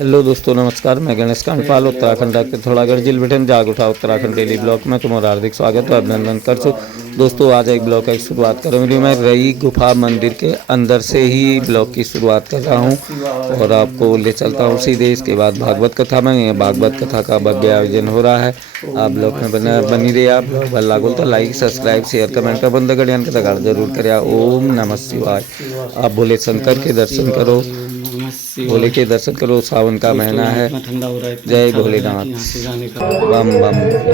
Hello दोस्तों, नमस्कार। मैं गणेश कांडपाल उत्तराखंड के पिथौरागढ़ जिले बिठन जाग उठा उत्तराखंड डेली ब्लॉग में तुम्हारा हार्दिक स्वागत और अभिनंदन करछो। दोस्तों, आज एक ब्लॉग की शुरुआत करूँगी। मैं रई गुफा मंदिर के अंदर से ही ब्लॉग की शुरुआत कर रहा हूँ और आपको ले चलता हूँ सीधे। इसके बाद भागवत कथा में, भागवत कथा का भव्य आयोजन हो रहा है। आप ब्लॉग में बनी रही। आप ब्लॉग भल लागो तो लाइक, सब्सक्राइब, शेयर, कमेंट बंद करिए के दगाड़ जरूर करिए। ओम नमः शिवाय। आप भोले शंकर के दर्शन करो, भोले के दर्शन करो। सावन का महीना है। ठंडा हो रहा है, जय अच्छा लग रहा है भोलेनाथ। यहाँ से जाने का। बम बम भोले।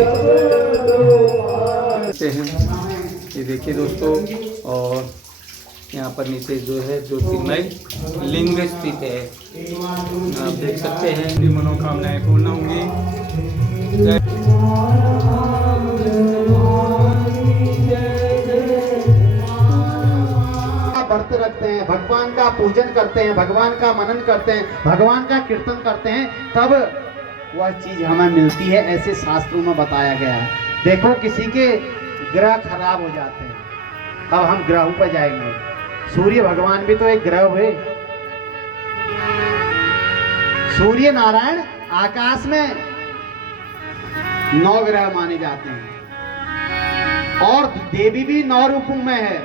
ये देखिए दोस्तों, और यहाँ पर नीचे जो है ज्योतिर्मय लिंग स्थित है, आप देख सकते हैं। अपनी मनोकामनाएं पूर्ण होंगी। व्रत रखते हैं, भगवान का पूजन करते हैं, भगवान का मनन करते हैं, भगवान का कीर्तन करते हैं, तब वह चीज हमें मिलती है। ऐसे शास्त्रों में बताया गया है। देखो, किसी के ग्रह खराब हो जाते हैं। अब हम ग्रहों पर जाएंगे। सूर्य भगवान भी तो एक ग्रह हुए। सूर्य नारायण आकाश में 9 ग्रह माने जाते हैं और देवी भी 9 रूपों में है।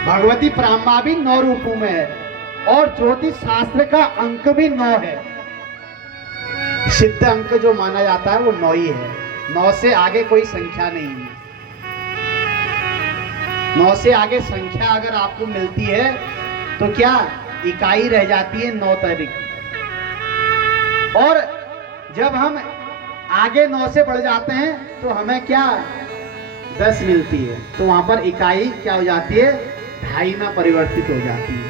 भगवती प्राम्बा भी 9 रूपों में है और ज्योतिष शास्त्र का अंक भी 9 है। सिद्ध अंक जो माना जाता है वो 9 ही है। 9 से आगे कोई संख्या नहीं है। 9 से आगे संख्या अगर आपको मिलती है तो क्या इकाई रह जाती है 9 तारीख। और जब हम आगे 9 से बढ़ जाते हैं तो हमें क्या 10 मिलती है, तो वहां पर इकाई क्या हो जाती है, 2.5 में परिवर्तित हो जाती है।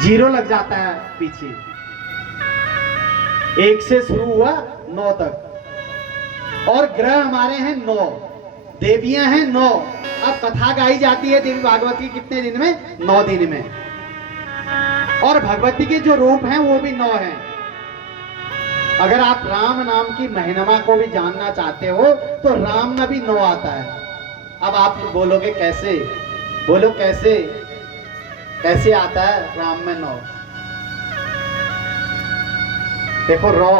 0 लग जाता है पीछे। 1 से शुरू हुआ 9 तक। और ग्रह हमारे हैं 9, देवियां हैं 9। अब कथा गाई जाती है देवी भागवत की कितने दिन में, 9 दिन में। और भगवती के जो रूप हैं वो भी 9 हैं। अगर आप राम नाम की महिमा को भी जानना चाहते हो तो राम में भी 9 आता है। अब आप बोलोगे कैसे, बोलो कैसे कैसे आता है राम में 9। देखो, रौ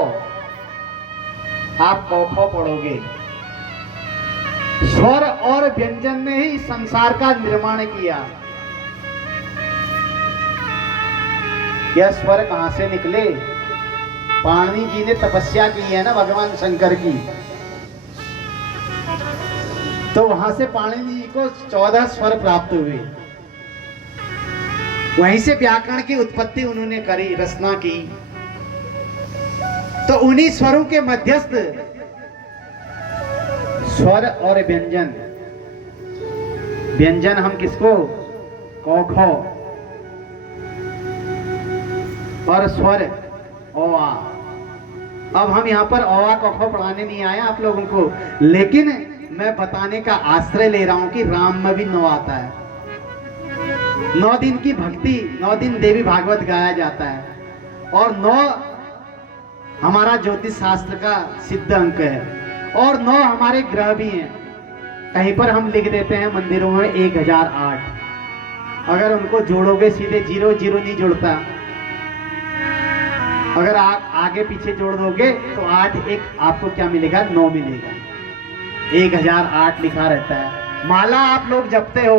आप कौखो पढ़ोगे। स्वर और व्यंजन ने ही संसार का निर्माण किया। यह स्वर कहां से निकले? पाणिनि जी ने तपस्या की है ना भगवान शंकर की, तो वहां से पाणिनि जी को 14 स्वर प्राप्त हुए। वहीं से व्याकरण की उत्पत्ति उन्होंने करी, रचना की। तो उन्हीं स्वरों के मध्यस्थ स्वर और व्यंजन। व्यंजन हम किसको, क ख, और स्वर ओ आ। अब हम यहाँ पर ओ आ क ख पढ़ाने नहीं आए आप लोगों को, लेकिन मैं बताने का आश्रय ले रहा हूं कि राम में भी 9 आता है। 9 दिन की भक्ति, 9 दिन देवी भागवत गाया जाता है। और 9 हमारा ज्योतिष शास्त्र का सिद्ध अंक है। और 9 हमारे ग्रह भी हैं। कहीं पर हम लिख देते हैं मंदिरों में 1008। अगर उनको जोड़ोगे सीधे 0 0 नहीं जुड़ता। अगर आप आगे पीछे जोड़ दोगे तो 8 1 आपको क्या मिलेगा, 9 मिलेगा। 1008 लिखा रहता है। माला आप लोग जपते हो,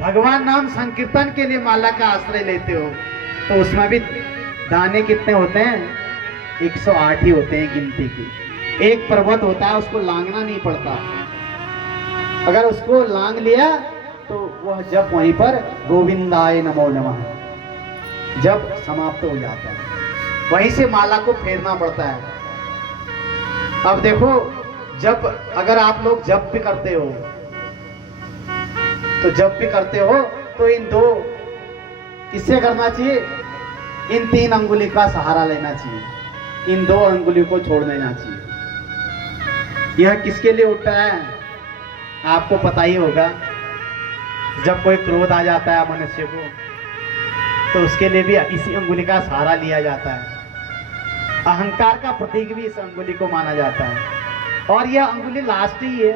भगवान नाम संकीर्तन के लिए माला का आश्रय लेते हो, तो उसमें भी दाने कितने होते हैं, 108 ही होते हैं गिनती की। एक पर्वत होता है, उसको लांगना नहीं पड़ता। अगर उसको लांग लिया तो वह जब वहीं पर गोविंदाय नमो नमः जब समाप्त हो जाता है। वहीं से माला को फेरना पड़ता है। अब देखो, जब अगर आप लोग जप भी करते हो तो इन 2 किससे करना चाहिए, इन 3 अंगुली का सहारा लेना चाहिए। इन 2 अंगुलियों को छोड़ देना चाहिए। यह किसके लिए होता है, आपको पता ही होगा। जब कोई क्रोध आ जाता है मनुष्य को, तो उसके लिए भी इसी अंगुली का सहारा लिया जाता है। अहंकार का प्रतीक भी इस अंगुली को माना जाता है। और यह अंगुली लास्ट ही है।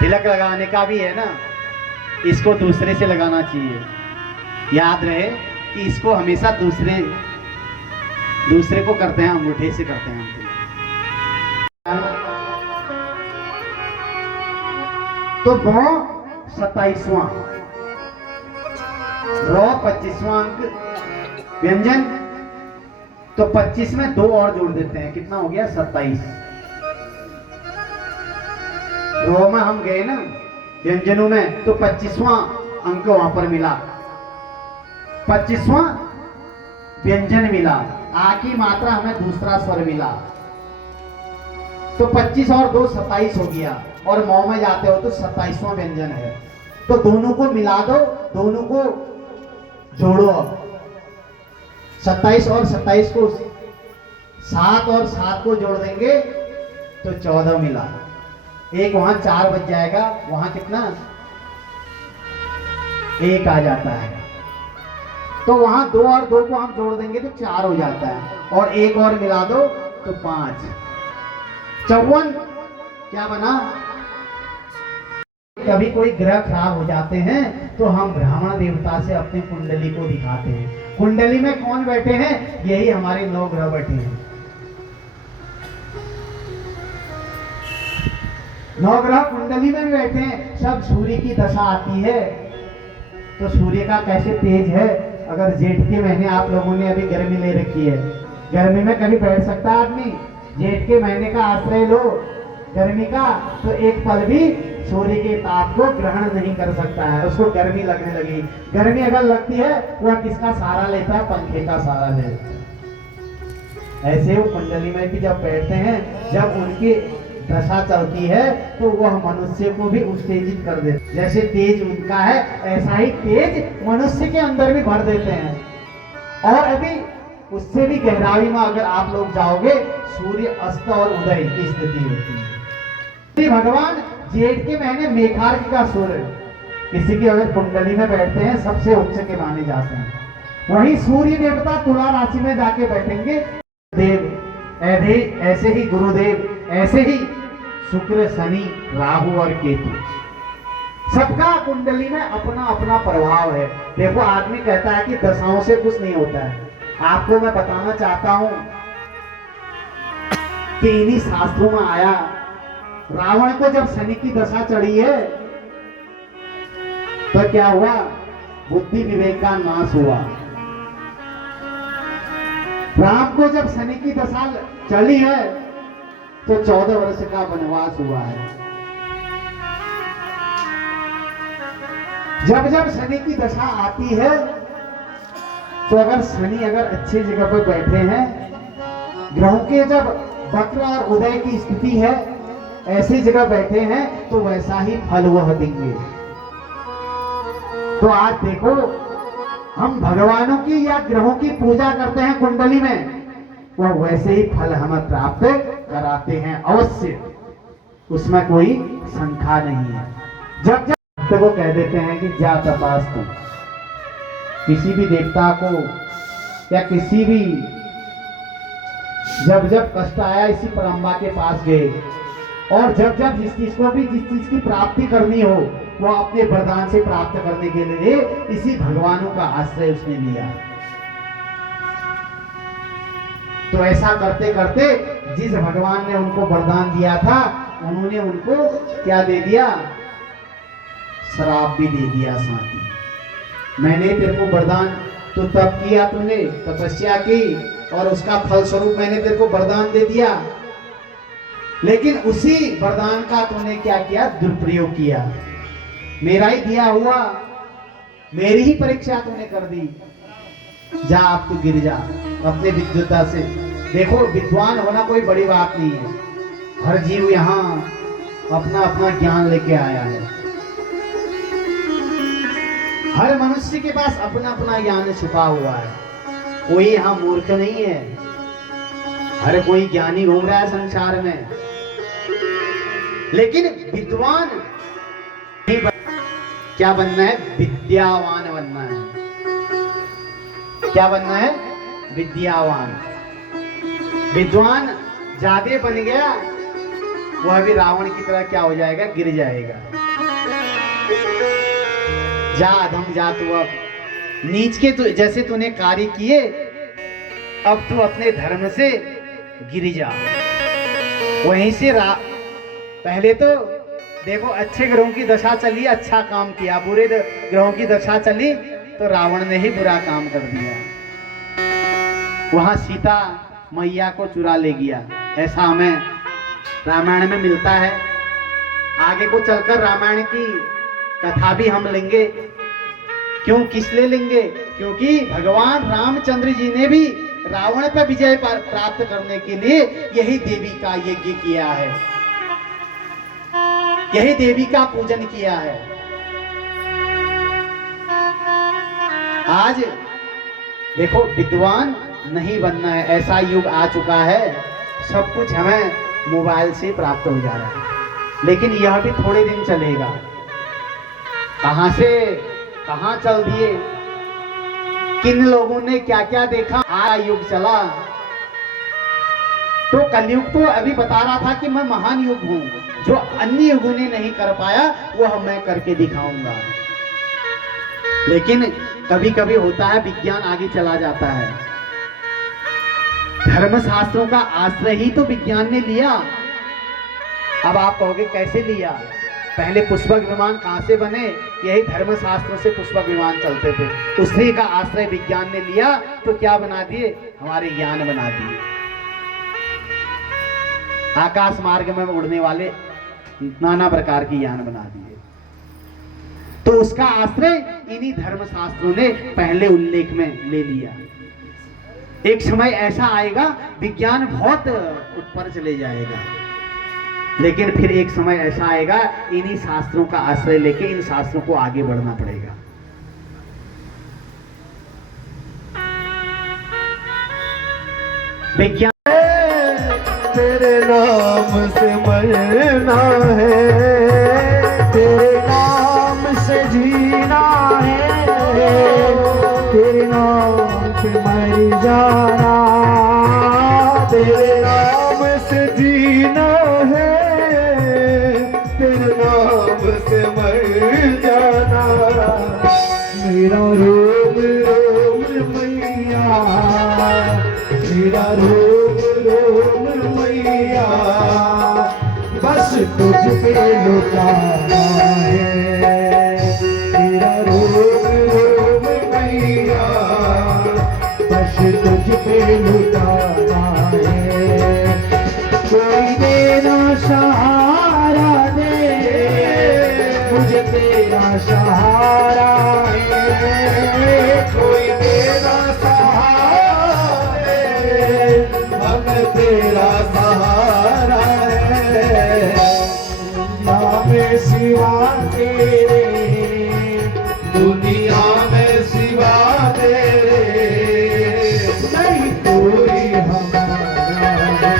तिलक लगाने का भी है ना, इसको दूसरे से लगाना चाहिए। याद रहे, कि इसको हमेशा दूसरे को करते हैं, अंगूठे से करते हैं हम। तो वो 27वां, रॉ 25वां अंक व्यंजन। तो 25 में 2 और जोड़ देते हैं, कितना हो गया 27। रॉ में हम गए ना व्यंजनों में, तो 25वां अंक वहां पर मिला, 25वां व्यंजन मिला। आ की मात्रा हमें दूसरा स्वर मिला, तो 25 और 2 27 हो गया, और मौ में जाते हो तो 27वां व्यंजन है। तो दोनों को मिला दो, दोनों को जोड़ो। अब 27 और 27 को 7 और 7 को जोड़ देंगे तो 14 मिला। एक वहां 4 बच जाएगा, वहां कितना 1 आ जाता है। तो वहां 2 और 2 को हम जोड़ देंगे तो 4 हो जाता है, और 1 और मिला दो तो 5। 54 क्या बना। कभी कोई ग्रह खराब हो जाते हैं तो हम ब्राह्मण देवता से अपनी कुंडली को दिखाते हैं। कुंडली में कौन बैठे हैं, यही हमारे 9 ग्रह बैठे हैं। 9 ग्रह कुंडली में भी बैठे हैं। सब सूर्य की दशा आती है तो सूर्य का कैसे तेज है। अगर जेठ के महीने आप लोगों ने अभी गर्मी ले रखी है, गर्मी में कभी बैठ सकता है आदमी। जेठ के महीने का आश्रय लो गर्मी का, तो एक पल भी सूर्य के ताप को ग्रहण नहीं कर सकता है, उसको गर्मी लगने लगी। गर्मी अगर लगती है वह किसका सहारा लेता है, पंखे का सहारा लेता है। ऐसे वो कुंडली में भी जब बैठते हैं, जब उनकी दशा चलती है तो वह मनुष्य को भी उत्तेजित कर देते। जैसे तेज उनका है, ऐसा ही तेज मनुष्य के अंदर भी भर देते हैं। और अभी उससे भी गहराई में अगर आप लोग जाओगे, सूर्य अस्त और उदय की स्थिति होती है। भगवान जेठ के महीने मेघार्क का सूर्य किसी की अगर कुंडली में बैठते हैं सबसे उच्च के माने जाते हैं। वहीं सूर्य देवता तुला राशि में जाके बैठेंगे। देव ऐसे ही गुरुदेव, ऐसे ही शुक्र, शनि, राहु और केतु, सबका कुंडली में अपना अपना प्रभाव है। देखो आदमी कहता है कि दशाओं से कुछ नहीं होता है। आपको मैं बताना चाहता हूं कि इन्हीं शास्त्रों में आया, रावण को जब शनि की दशा चढ़ी है तो क्या हुआ, बुद्धि विवेक का नाश हुआ। राम को जब शनि की दशा चली है तो 14 वर्ष का वनवास हुआ है। जब जब शनि की दशा आती है तो अगर शनि अगर अच्छी जगह पर बैठे हैं, ग्रहों के जब वक्र और उदय की स्थिति है, ऐसी जगह बैठे हैं, तो वैसा ही फल वह देंगे। तो आज देखो हम भगवानों की या ग्रहों की पूजा करते हैं कुंडली में, वह वैसे ही फल हमें प्राप्त कराते हैं अवश्य, उसमें कोई शंका नहीं है। जब जब तो वो कह देते हैं कि जा तपास तुम, किसी भी देवता को या किसी भी जब जब कष्ट आया इसी परम्बा के पास गए, और जब जब जिस चीज को भी जिस चीज की प्राप्ति करनी हो वो अपने वरदान से प्राप्त करने के लिए इसी भगवानों का आश्रय उसने लिया। तो ऐसा करते करते जिस भगवान ने उनको वरदान दिया था, उन्होंने उनको क्या दे दिया, श्राप भी दे दिया साथ ही। मैंने तेरे को वरदान, तो तब किया तूने तपस्या की और उसका फल स्वरूप मैंने तेरे को वरदान दे दिया, लेकिन उसी वरदान का तूने क्या किया, दुरुपयोग किया। मेरा ही दिया हुआ, मेरी ही परीक्षा तूने कर दी, जा आप तू गिर जा अपने विद्वता से। देखो विद्वान होना कोई बड़ी बात नहीं है, हर जीव यहाँ अपना अपना ज्ञान लेके आया है। हर मनुष्य के पास अपना अपना ज्ञान छुपा हुआ है, कोई यहाँ मूर्ख नहीं है, हर कोई ज्ञानी घूम रहा है संसार में। लेकिन विद्वान क्या बनना है, विद्यावान बनना है। क्या बनना है, विद्यावान। विद्वान ज्यादा बन गया, वह भी रावण की तरह क्या हो जाएगा, गिर जाएगा। जा अधम जा तू अब, नीच के जैसे तूने कार्य किए, अब तू अपने धर्म से गिर जा। वहीं से पहले तो देखो अच्छे ग्रहों की दशा चली, अच्छा काम किया, बुरे ग्रहों की दशा चली तो रावण ने ही बुरा काम कर दिया। वहां सीता मैया को चुरा ले गया, ऐसा हमें रामायण में मिलता है। आगे को चलकर रामायण की कथा भी हम लेंगे। क्यों, किस लिए लेंगे? क्योंकि भगवान रामचंद्र जी ने भी रावण पर विजय प्राप्त करने के लिए यही देवी का यज्ञ किया है, यही देवी का पूजन किया है। आज देखो विद्वान नहीं बनना है, ऐसा युग आ चुका है, सब कुछ हमें मोबाइल से प्राप्त हो जा रहा है। लेकिन यह भी थोड़े दिन चलेगा। कहां से कहां चल दिए, किन लोगों ने क्या क्या देखा, आ युग चला। तो कलयुग तो अभी बता रहा था कि मैं महान युग हूं, जो अन्य युगों ने नहीं कर पाया वो मैं करके दिखाऊंगा। लेकिन कभी कभी होता है विज्ञान आगे चला जाता है। धर्मशास्त्रों का आश्रय ही तो विज्ञान ने लिया। अब आप कहोगे कैसे लिया? पहले पुष्पक विमान कहां से बने? यही धर्मशास्त्रों से पुष्पक विमान चलते थे, उसी का आश्रय विज्ञान ने लिया तो क्या बना दिए? हमारे ज्ञान बना दिए। आकाश मार्ग में उड़ने वाले नाना प्रकार की यान बना दिए। तो उसका आश्रय इन्हीं धर्मशास्त्रों ने पहले उल्लेख में ले लिया। एक समय ऐसा आएगा विज्ञान बहुत ऊपर चले जाएगा, लेकिन फिर एक समय ऐसा आएगा इन्हीं शास्त्रों का आश्रय लेके इन शास्त्रों को आगे बढ़ना पड़ेगा। विज्ञान तेरे नाम से मरना है, तेरे नाम से जीना है, तेरे नाम पे मर जाना, तेरे नाम से जीना है, तेरे नाम से मर जाना। मेरा रोम रोम मैया, मेरा रोम रोम मैया, बस तुझ पे लुटाना है। मेरा रोम रोम मैया, बस तुझ पे लुटाना है। कोई देना सहारा दे, मुझे तेरा सहारा है। कोई देना सहारा दे, हमें तेरा सहारा है। दुनिया में सिवा तेरे, दुनिया में सिवा तेरे नहीं कोई हमारा है।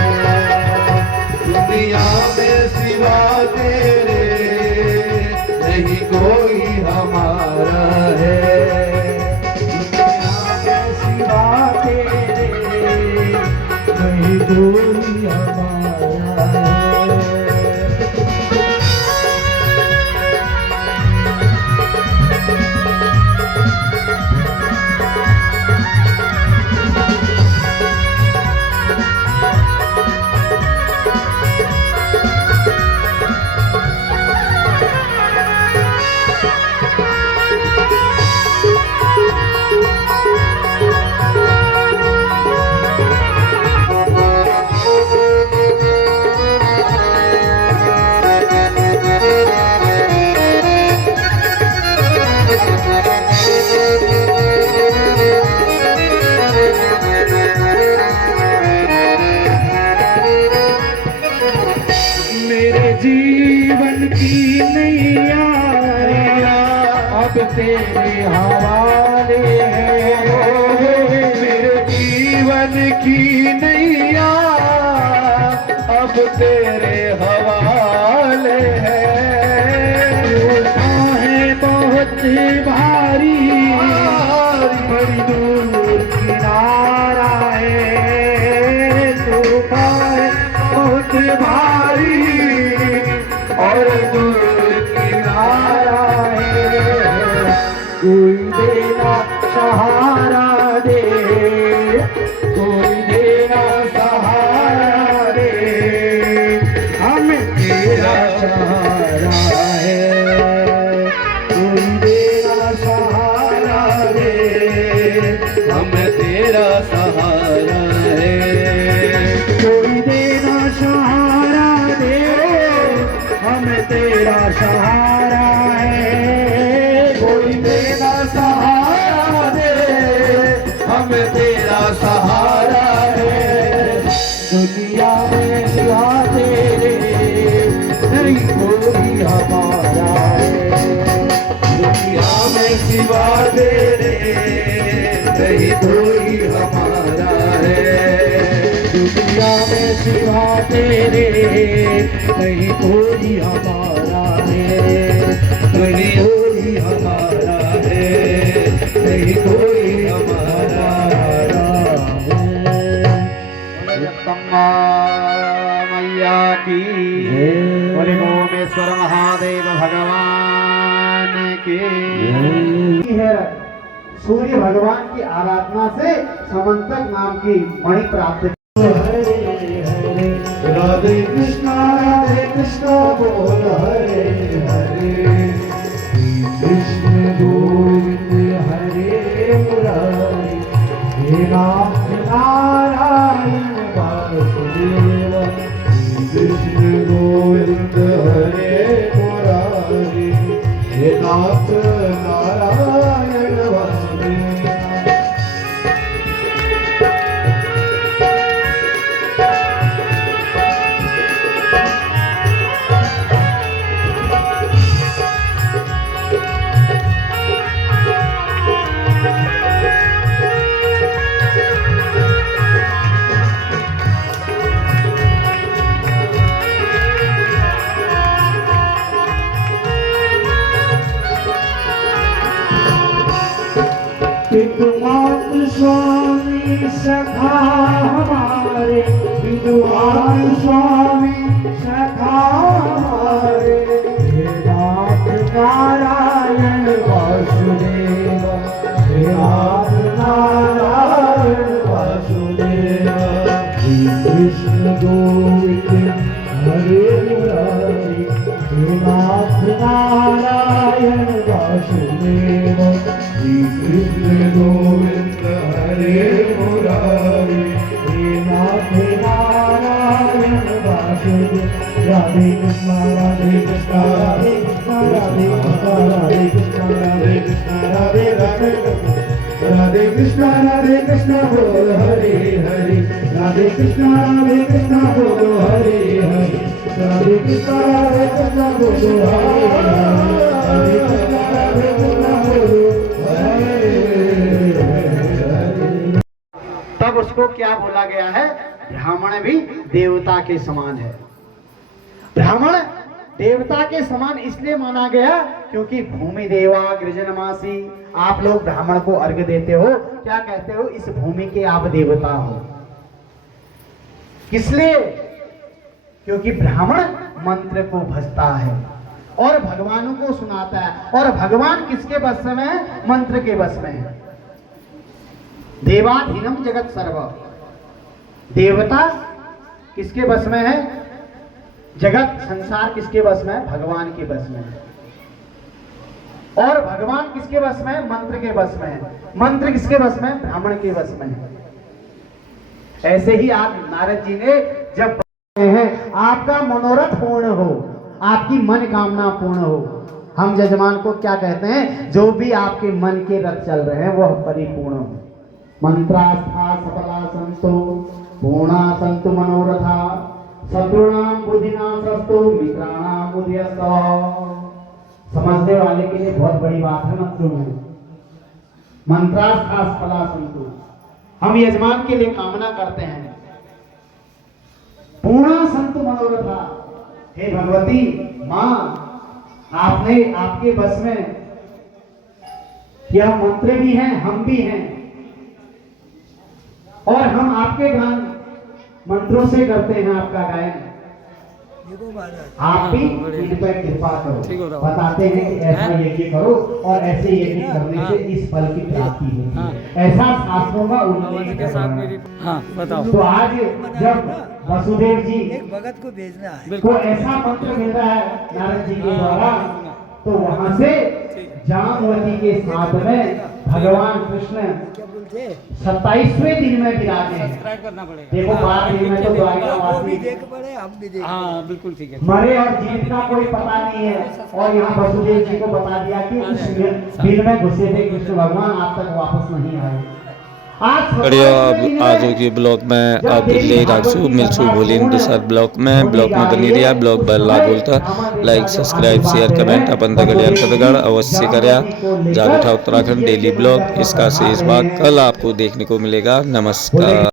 दुनिया में सिवा तेरे नहीं कोई हमारा है। दुनिया में सिवा तेरे नहीं कोई हमारा है। मेरे जीवन की नैया अब तेरे हवाले है। मेरे जीवन की नैया अब तेरे हवाले है। है बहुत भारी, बड़ी दूर किनारा है। तूफान है बहुत भारी और दूर किनारा है। कोई देना मेरा सहारा है। दुनिया में सिवा तेरे नहीं कोई हमारा है। दुनिया में सिवा तेरे नहीं कोई हमारा है। दुनिया में सिवा तेरे नहीं कोई हमारा है। नहीं कोई हमारा है। नहीं कोई हमारा है। जगदम्बा मैया की, बोले भूमेश्वर महादेव भगवान की है। सूर्य भगवान की आराधना से समंतक नाम की मणि प्राप्त। हरे हरे राधे कृष्णा बोल हरे हरे। कृष्ण गोविंद हरे मुरारी। हे राम नारायण वासुदेव। कृष्ण गोविंद हरे मुरारी। हे नाथ नारायण वासुदेव। विद्वान स्वामी सखा हमारे। विद्वान स्वामी सखा हमारे। हे नाथ नारायण वासुदेव। हे नाथ नारायण वासुदेव। श्री कृष्ण गोविंद हरे मुरारी। हे नाथ नारायण वासुदेव। श्री कृष्ण गोविंद हरे मुरारी। हे नाथ नारायण वासुदेव। राधे कृष्ण राधे कृष्ण राधे कृष्ण राधे कृष्ण राधे कृष्ण राधे कृष्ण राधे कृष्ण राधे कृष्ण बोल हरे हरे। राधे कृष्ण बोलो हरे हरे। राधे कृष्ण बोलो हरे हरे। राधे कृष्ण बोलो तब उसको क्या बोला गया है? ब्राह्मण भी देवता के समान है। ब्राह्मण देवता के समान इसलिए माना गया क्योंकि भूमि देवा गृजनमासी। आप लोग ब्राह्मण को अर्घ्य देते हो, क्या कहते हो? इस भूमि के आप देवता हो। किसलिए? क्योंकि ब्राह्मण मंत्र को भजता है और भगवानों को सुनाता है। और भगवान किसके वश में है? मंत्र के वश में है। देवाधीनम जगत सर्व। देवता किसके वश में है? जगत संसार किसके वश में है? भगवान के वश में है। और भगवान किसके वश में है? मंत्र के वश में है। मंत्र किसके वश में है? ब्राह्मण के वश में है। ऐसे ही आज नारद जी ने जब हैं आपका मनोरथ पूर्ण हो, आपकी मन कामना पूर्ण हो। हम जजमान को क्या कहते हैं? जो भी आपके मन के रथ चल रहे हैं वह परिपूर्ण हो। मंत्रास्था सफला संतो पूर्णा संतु मनोरथा। शत्रुणाम बुद्धिनाशस्तु मित्राणाम बुद्धिस्तव। समझने वाले के लिए बहुत बड़ी बात है मंत्रों में। मंत्रास्था सफला संतो, हम यजमान के लिए कामना करते हैं पूर्णा संतु मनोरथा। हे भगवती मां, आपने आपके बस में यह मंत्र भी हैं, हम भी हैं, और हम आपके गान मंत्रों से करते हैं आपका गायन। आप भी इन पर कृपा करो। बताते हैं कि ऐसा यज्ञ करो और ऐसे यज्ञ करने से इस फल की प्राप्ति होती है। ऐसा शास्त्रों का उल्लेख है। बताओ। तो आज जब वसुदेव जी एक भगत को भेजना है को ऐसा मंत्र मिल रहा है नारद जी के द्वारा, तो वहां से जामवती के साथ में भगवान कृष्ण क्या बोलते 27वें दिन में विराजे हैं। करना पड़ेगा। देखो 12 दिन में तो वो भी द्वारिकावासी देख पड़े, हम भी देख हाँ बिल्कुल ठीक है। मरे और जीत का कोई पता नहीं है। और यहाँ वसुदेव जी को बता दिया कि उस बिल में घुसे थे कृष्ण भगवान, आप तक वापस नहीं आए। बढ़िया अब आज की ब्लॉग में अब ले राखू मिलछू बोली दूसर ब्लॉग में बनी रहा ब्लॉग बल्ला बोलता लाइक सब्सक्राइब शेयर कमेंट अपन दगड़ियाल कदगढ़ अवश्य करया जाग उठा उत्तराखंड डेली ब्लॉग इसका शेष भाग कल आपको देखने को मिलेगा। नमस्कार।